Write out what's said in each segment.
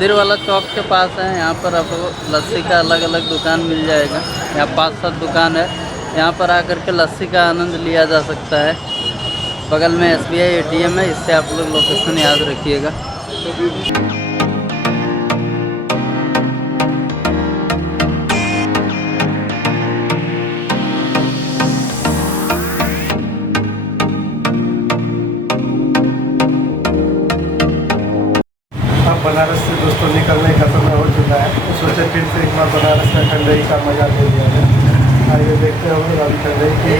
मंदिर वाला चौक के पास है। यहाँ पर आपको लस्सी का अलग अलग दुकान मिल जाएगा। यहाँ 5-7 दुकान है। यहाँ पर आकर के लस्सी का आनंद लिया जा सकता है। बगल में SBI ATM है, इससे आप लोग लोकेशन याद रखिएगा। बनारस से दोस्तों निकलने का समय हो चुका है, तो सोचे फिर से एक बार बनारस का ठंडाई का मजा ले लिया है। आइए देखते हैं हम अभी ठंडाई की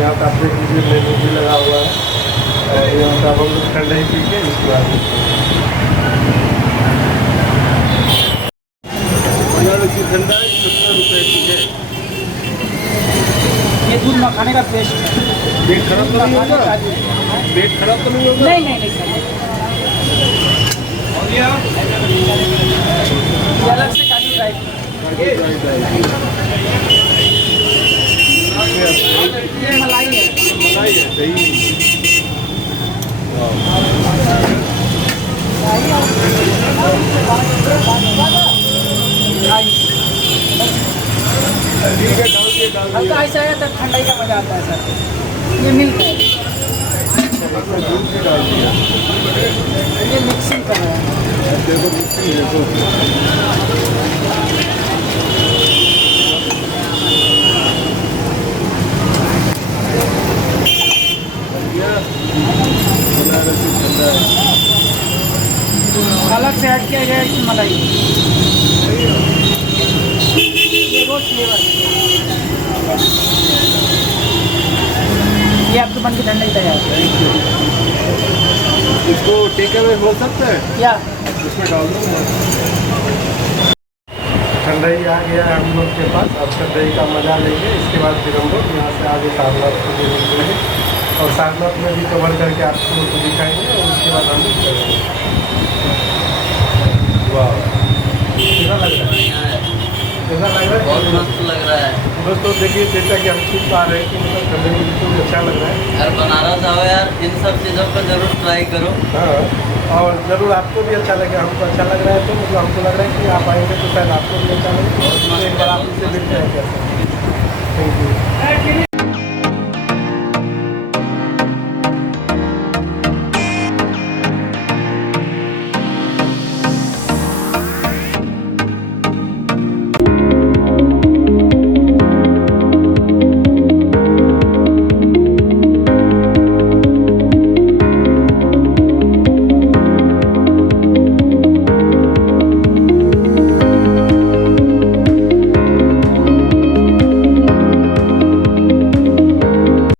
यहाँ पर आप देख लीजिए मेनू भी लगा हुआ है और यहाँ पर हम लोग ठंडाई पी के इसके बाद बनारस की ठंडाई 70 रुपये की है। ये दूध मखाने का पेस्ट है। पेट खराब तो नहीं होगा? पेट खराब तो नहीं होगा? नहीं सर, ये अलग से काजू ड्राई मलाई है दही। ठीक है, डाल दिए हल्का ऐसा है तब ठंडाई का मजा आता है सर। ये मिल्क है, दूध भी डाल दिया। ये मिक्सिंग कर रहा है। देखो मिक्सिंग है तो बनारसी ठंडा अलग से ऐड किया गया इसमें मलाई। ये रोज फ्लेवर, ये आपके बन की ठंडाई तैयार है। इसको टेक अवे बोल सकते हैं क्या? इसमें डाल दूँगा। ठंडाई आ गया है हम लोग के पास। अब ठंडाई का मजा लेंगे, इसके बाद फिर हम लोग यहाँ से आगे सारनाथ को भी निकलेंगे और सारनाथ में भी कवर करके आप लोग को दिखाएंगे और उसके बाद हम लोग करेंगे। वाह, कैसा लग रहा है? कैसा लग रहा है? बहुत मस्त लग रहा है दोस्तों। देखिए जैसा कि हम खुद पा रहे हैं कि मतलब ठंडे में बिल्कुल अच्छा लग रहा है। यार, बनारस आओ यार, इन सब चीज़ों को जरूर ट्राई करो। हाँ, और ज़रूर आपको भी अच्छा लगे। हमको अच्छा लग रहा है तो मतलब हमको लग रहा है कि आप आएंगे तो शायद आपको भी अच्छा लगे। एक बार आप इससे मिल जाएंगे।